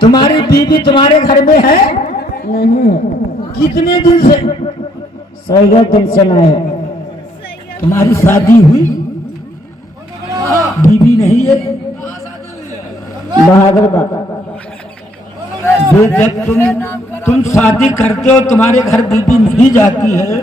तुम्हारी बीवी तुम्हारे घर में है? नहीं, कितने दिन से? 14 दिन से नहीं। तुम्हारी शादी हुई? बीवी नहीं है? बहादुर बाबा, ये जब तुम शादी करते हो तुम्हारे घर बीवी नहीं जाती है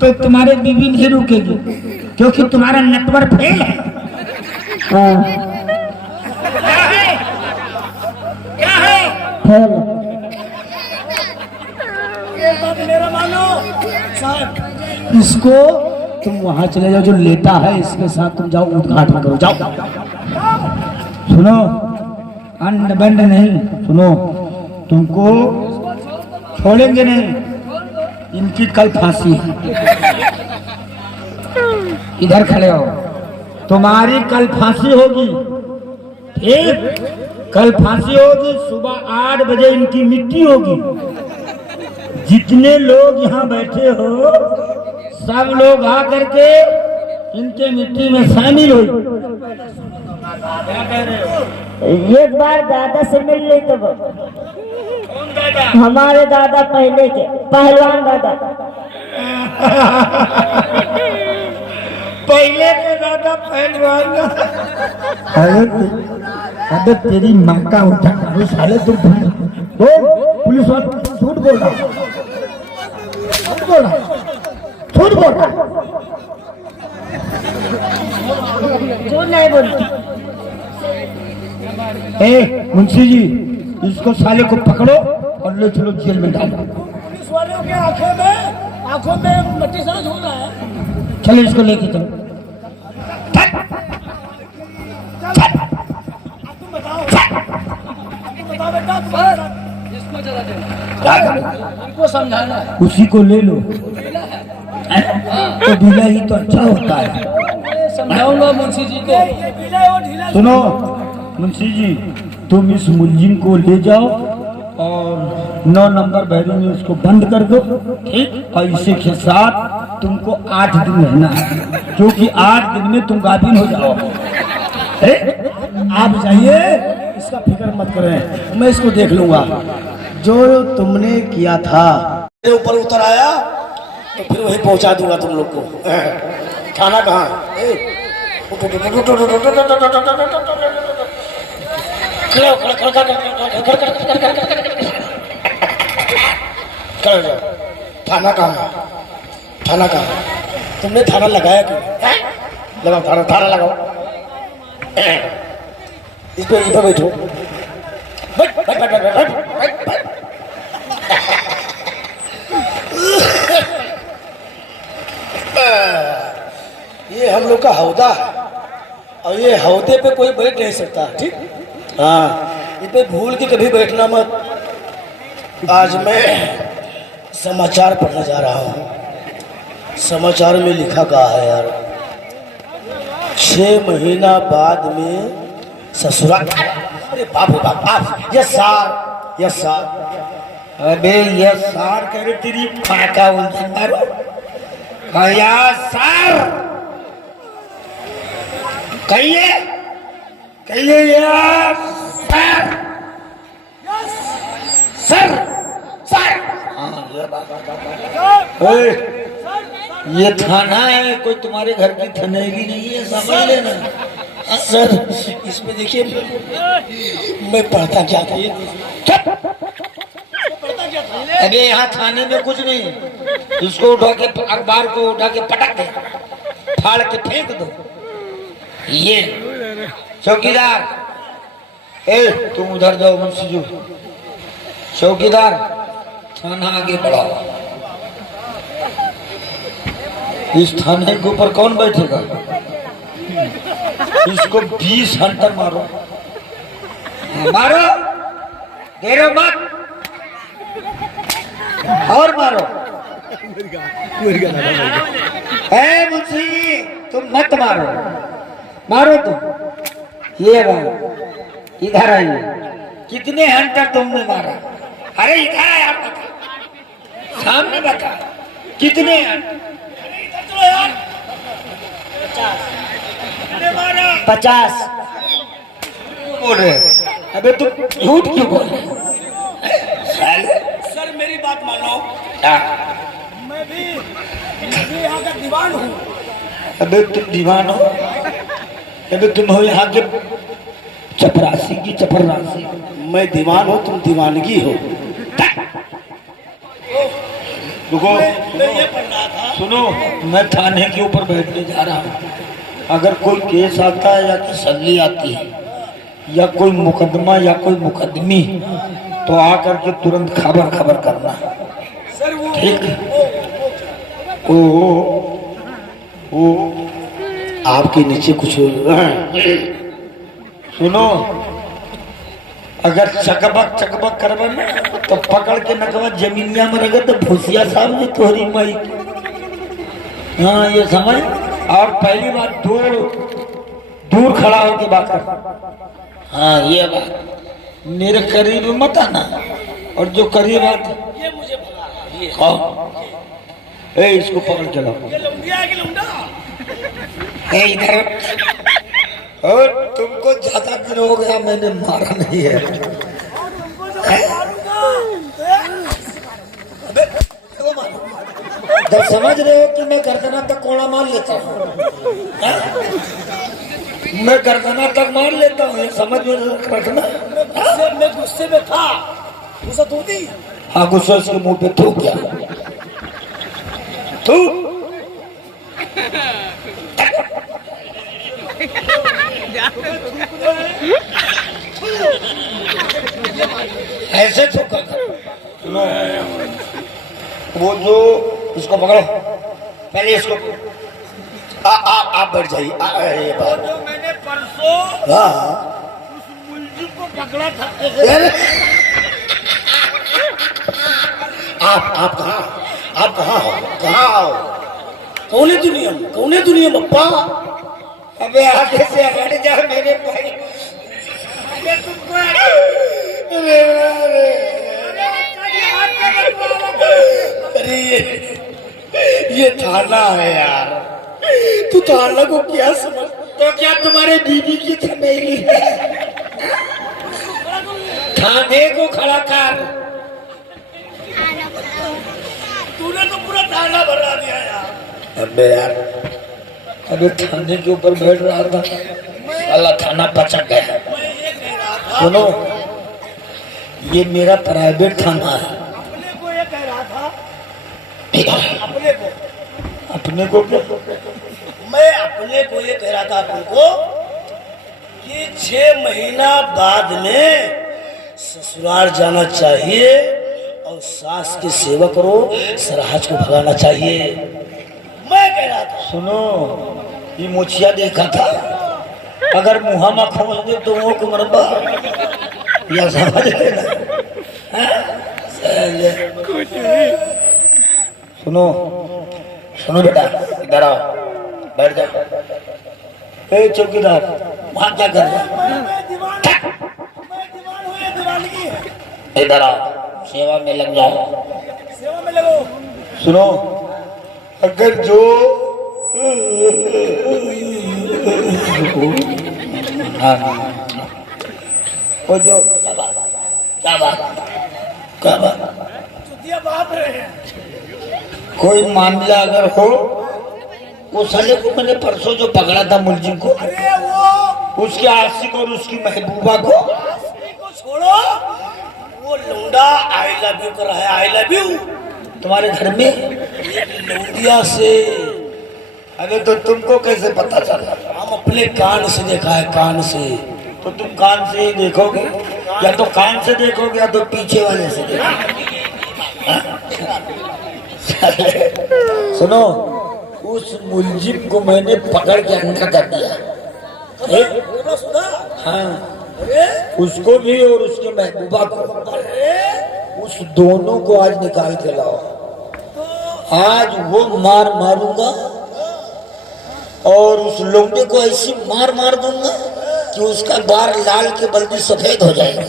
तो तुम्हारे बीवी नहीं रुकेगी क्योंकि तुम्हारा नेटवर्क फेल है। हाँ, फेल। मेरा मानो इसको तुम वहां चले जाओ जो लेटा है इसके साथ तुम जाओ उद्घाटन करो जाओ। सुनो अंड बंड नहीं, सुनो तुमको छोड़ेंगे नहीं, इनकी कल फांसी है। इधर खड़े हो, तुम्हारी कल फांसी होगी। ठीक, कल फांसी होगी। सुबह 8 बजे इनकी मिट्टी होगी। जितने लोग यहाँ बैठे हो सब लोग आ करके इनके मिट्टी में शामिल हो। क्या कह रहे हो? एक बार दादा से मिल ली तो कौन दादा? हमारे दादा पहले के पहलवान दादा। पहले के दादा पहलवान। अबे तेरी माँ का उठा वो साले तुम पुलिस वाला झूठ बोल रहा, झूठ बोल रहा, झूठ बोल रहा। झूठ नहीं बोलती। ए मुंशी जी, इसको साले को पकड़ो और ले चलो जेल में डालो। पुलिस वालों के आंखों में मट्टी सांस हो रहा है। चलो इसको लेके चलो। तुम बताओ बेटा, इसको जरा दे, इनको समझाना है। उसी को ले लो। तो ढीला ही तो अच्छा होता है। समझाऊंगा मुंशी जी को। ये ढीला है, वो ढीला। सुनो मुंशी जी, तुम इस मुलजिम को ले जाओ और 9 नंबर बैरिंग में उसको बंद कर दो। ठीक, और इसी के साथ तुमको 8 दिन रहना है क्योंकि 8 दिन में तुम गाभिन हो जाओ। आप जाइए, इसका फिक्र मत करें, मैं इसको देख लूंगा। जो तुमने किया था मेरे ऊपर उतर आया तो फिर वहीं पहुंचा दूंगा तुम लोग को। खाना कहाँ? थाना कहाँ है? थाना कहाँ है? तुमने थाना लगाया क्यों? लगाओ थाना, थाना लगाओ। इस पे बैठो। ये हम लोग का हौदा है और ये हौदे पे कोई बैठ नहीं सकता। ठीक, हाँ, इस पे भूल के कभी बैठना मत। आज मैं समाचार पढ़ने जा रहा हूँ। समाचार में लिखा गया है यार, 6 महीना बाद में ससुराल। अरे बाप रे बाप, यस सर, यस सर। अबे यस सर कह रहे तेरी फाका उल्टा मारो। यस सर कहिए, कहिए यस सर, सर सर। हाँ ये बात। ये थाना है, कोई तुम्हारे घर की थनेली नहीं है, समझ लेना। सर इसमें देखिए मैं पढ़ता क्या था। अरे यहाँ थाने में कुछ नहीं, इसको उठा के अखबार को उठा के पटक दे, फाड़ के फेंक दो। ये चौकीदार, ए तुम उधर जाओ मुंशी जी। चौकीदार थाना आगे बढ़ाओ। इस थाने के ऊपर कौन बैठेगा? इसको 20 हंटर मारो, मारो, देरो मत, और मारो। ए मुंशी तुम मत मारो, मारो तुम। ये बात इधर आइए, कितने हंटर तुमने मारा? अरे इधर आए आप, बता सामने, बता कितने हंटर? 50 बोल रहे अबे तू झूठ क्यों बोल रहा है? साले सर मेरी बात मानो, हाँ। मैं भी यहाँ का दीवान हूँ। अबे तुम दीवान हो? अबे तुम हो यहाँ के चपरासी की चपरासी। मैं दीवान हूँ, तुम दीवानगी हो। रुको, मैं ये पढ़ रहा था। सुनो, मैं थाने के ऊपर बैठने जा रहा हूँ। अगर कोई केस आता है या तसल्ली आती है या कोई मुकदमा या कोई मुकदमी, तो आकर के तुरंत खबर करना, सर वो ठीक? ओ आपके नीचे कुछ सुनो, अगर चकबक करबे ना तो पकड़ के नकवा जमीनिया में रखे तो भूसिया साहब जी तोहरी मई। हाँ ये समझ। और पहली बात दूर खड़ा होके बात कर। हाँ ये बात मेरे करीब मत आना, और जो करीब आते ये मुझे भगा, ये ए इसको पकड़ के लाओ। ये लौंडिया है कि लौंडा? ए इधर। और तुमको ज्यादा दिन हो गया मैंने मारा नहीं है। जब समझ रहे हो कि मैं गर्दना तक कोड़ा मार लेता हूँ, मैं गर्दना तक मार लेता हूँ, ये समझ में रखना। मैं गुस्से में था, गुस्सा तू थी। हाँ गुस्सा इसके मुंह पे थूक क्या? थूक। ऐसे थूका कर। सुनो, वो जो इसको पकड़ो, पहले इसको आप बैठ जाइए। जो मैंने परसों हाँ उस मुलजिम को पकड़ा था। आप कहाँ हो? कौन है दुनिया अप्पा? अबे आगे से हट जा मेरे भाई। अरे ये थाना है यार, तू थाना को क्या समझ? तो क्या तुम्हारे बीबी की थमेली है? थाने को खड़ा कर। तूने तो पूरा थाना भरा दिया यार। अबे यार, अबे थाने के ऊपर बैठ रहा था, अल्लाह थाना पचक गया। मैं ये कह रहा था, सुनो, ये मेरा प्राइवेट थाना है। अपने को ये कह रहा था, अपने को क्या? मैं अपने को ये कह रहा था तुमको कि 6 महीना बाद में ससुराल जाना चाहिए और सास की सेवा करो, सरहज को भगाना चाहिए। मैं कह रहा था। सुनो, ये मुछिया देखा था, अगर मुहा में खोस दे तो वो मरबा, या समझ लेना। सुनो बेटा, इधर आओ, बैठ जाओ। ए चौकीदार, वहां क्या कर रहा है? मैं दीवान हूँ, ये दीवानगी है। इधर आओ, सेवा में लग जाओ। सेवा में लगो। सुनो, अगर जो वो जो क्या बात चुतिया बात रहे हैं। कोई मामला अगर हो, वो साले को मैंने परसों जो पकड़ा था मुलजिम को, अरे वो उसके आशिक और उसकी महबूबा को, आसमी को छोड़ो, वो लौंडा आई लव यू कर रहा है। आई लव यू तुम्हारे घर में लौंडिया से। अरे तो तुमको कैसे पता चला? हम अपने कान से देखा है, कान से। तो तुम कान से ही देखोगे, या तो कान से देखोगे या तो पीछे वाले से देखोगे। सुनो, उस मुलजिम को मैंने पकड़ के अंदर कर दिया। बोला सुधा? हाँ, अरे उसको भी और उसके महबूबा को, उस दोनों को आज निकाल के लाओ। आज वो मारूंगा और उस लोंडे को ऐसी मार दूंगा कि उसका बार लाल के बल्कि सफेद हो जाएगा।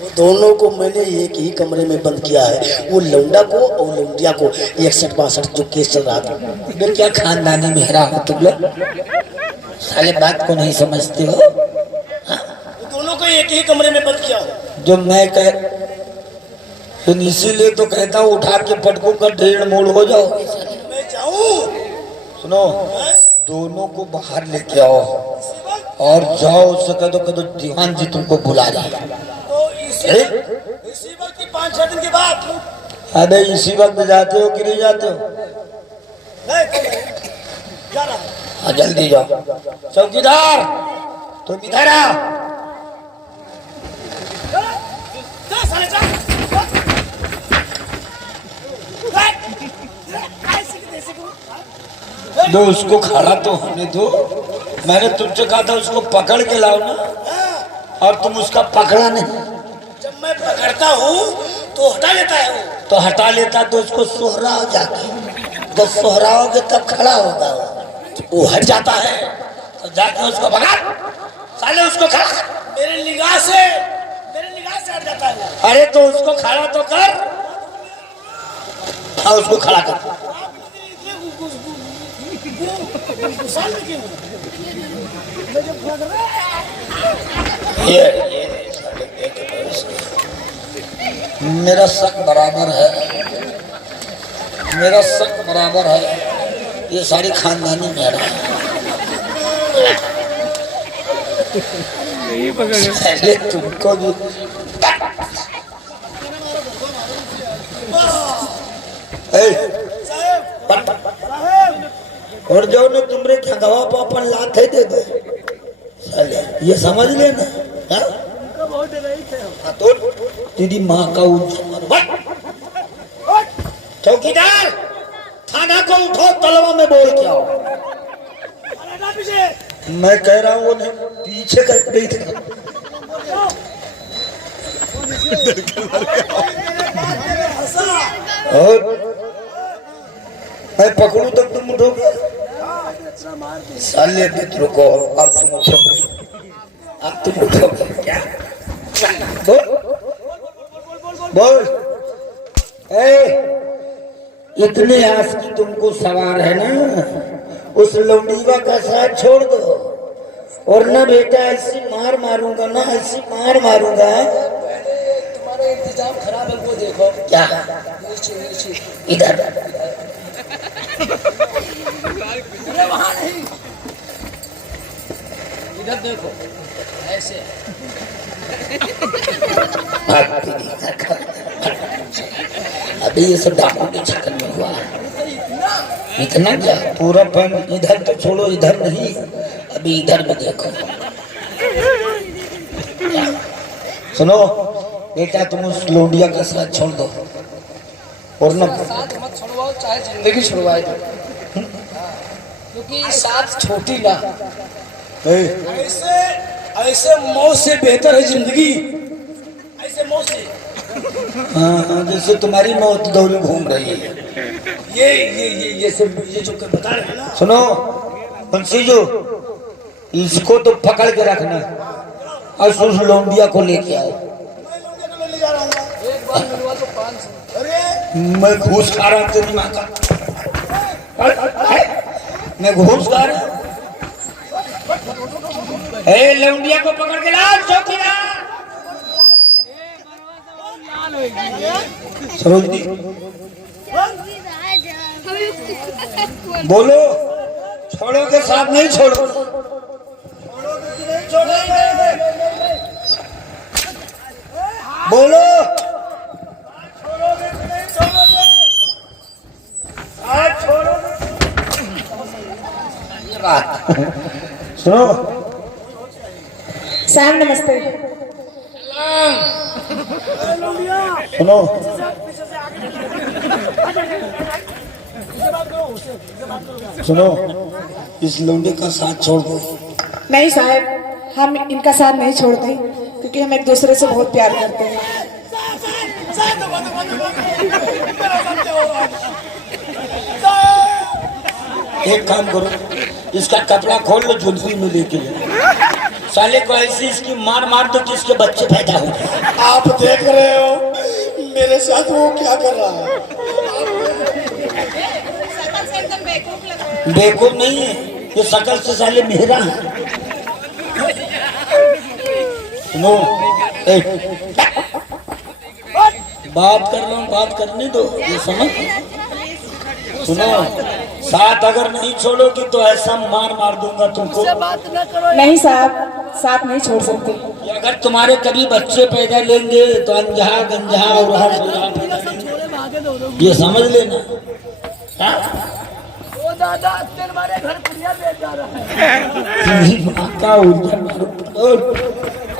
वो दोनों को मैंने एक ही कमरे में बंद किया है, वो लौंडा को और लौंडिया को। 61-62 जो केस चल रहा था। फिर क्या खानदानी मेहरा हो तुम लोग? साले बात को नहीं समझते हो? वो दोनों को एक एक ही कमरे में बंद किया हो। जो मैं कह, फिर इसीलिए तो कहता हूँ उठा के पटकों का 1.5 मोड़ हो जाओ। मैं जाऊं? सुनो, दोनों को बाहर लेके आओ और जाओ, उससे कह दो दीवान जी तुमको बुला रहे हैं। तो इसी वक्त की 5-6 दिन के बाद। अरे इसी वक्त जाते हो कि नहीं जाते हो? नहीं जा रहा। हाँ जल्दी जाओ। चौकीदार तुम इधर आओ। जा साले जा। दो उसको खड़ा तो होने दो। मैंने तुमसे कहा था उसको पकड़ के लाओ ना, और तुम उसका पकड़ा नहीं। जब मैं पकड़ता हूँ तो हटा लेता है वो। तो हटा लेता तो उसको सोहराओ जाके, जब सोहराओगे तब खड़ा होगा वो हट जाता है। तो जाके उसको पकड़, साले उसको खड़ा। मेरे निगाह से हट जाता है वो। अरे तो उसको खड़ा तो कर। हाँ उसको खड़ा कर। ये मेरा शक बराबर है, मेरा शक बराबर है। ये सारी खानदानी मेरा है। पहले तुमको भी और जो ने तुमरे खंगवा पर अपन लात है दे दे साले, ये समझ लेना। तो तेरी माँ का चौकीदार, थाना को उठो, तलवा में बोल के आओ। मैं कह रहा हूँ नहीं, पीछे कर बैठ। और मैं पकड़ू तब तुम उठोगे साले। मित्रों को अब तुम उठोगे, अब तुम उठोगे क्या? बोल इतने आस की तुमको सवार है ना, उस लौंडीवा का साथ छोड़ दो। और ना बेटा ऐसी मार मारूंगा ना, ऐसी मार मारूंगा। तुम्हारा इंतजाम खराब है, वो देखो। क्या? इधर वहां नहीं, इधर देखो ऐसे। अभी ये सब डाकू के चक्कर में हुआ है। इतना क्या? पूरा फन इधर तो छोड़ो, इधर नहीं, अभी इधर भी देखो। सुनो बेटा, तुम उस लोंडिया का साथ छोड़ दो। और ना साथ मत छुड़वाओ, चाहे जिंदगी छुड़वाए दो, क्योंकि साथ छोटी ना। ऐसे ऐसे मौत से बेहतर है जिंदगी। ऐसे मौत से। हाँ, जैसे तुम्हारी मौत दौड़ी घूम रही है। ये जो बता रहे हैं ना। सुनो बंसी जो, इसको तो पकड़ के रखना और उस लोंडिया को लेके आओ। ले जा रहा हूँ। एक बार मिलवा तो 500। अरे मैं घूस खा रहा हूँ तेरी माँ का। मैं घूस खा रहा हूँ। लौंडिया को पकड़ के लाओ चौकीदार। सरोजनी बोलो, छोड़ोगे साथ नहीं छोड़ो? बोलो सुनो। साहब नमस्ते। सुनो, सुनो, इस लौंडे का साथ छोड़ दो। नहीं साहब, हम इनका साथ नहीं छोड़ते, क्योंकि हम एक दूसरे से बहुत प्यार करते हैं। एक काम करो, इसका कपड़ा खोल लो, झुलसी में लेके साले को ऐसी इसकी मार मार दो कि इसके बच्चे पैदा हो। आप देख रहे हो मेरे साथ वो क्या कर रहा है। बेवकूफ नहीं है ये, शकल से साले मेहरा है। नो बात कर रहा हूँ, बात करने दो, ये समझ। सुनो, साथ अगर नहीं छोड़ोगी तो ऐसा मार दूंगा तुमको। नहीं साहब, साथ नहीं छोड़ सकते। अगर तुम्हारे कभी बच्चे पैदा लेंगे तो अंजहा गंजहा और हर ये समझ लेना। हाँ? का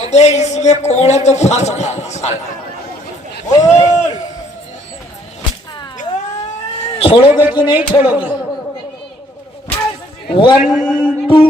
अबे इसमें कोड़ा तो फंस गया। छोड़ोगे कि नहीं छोड़ोगे? 1 2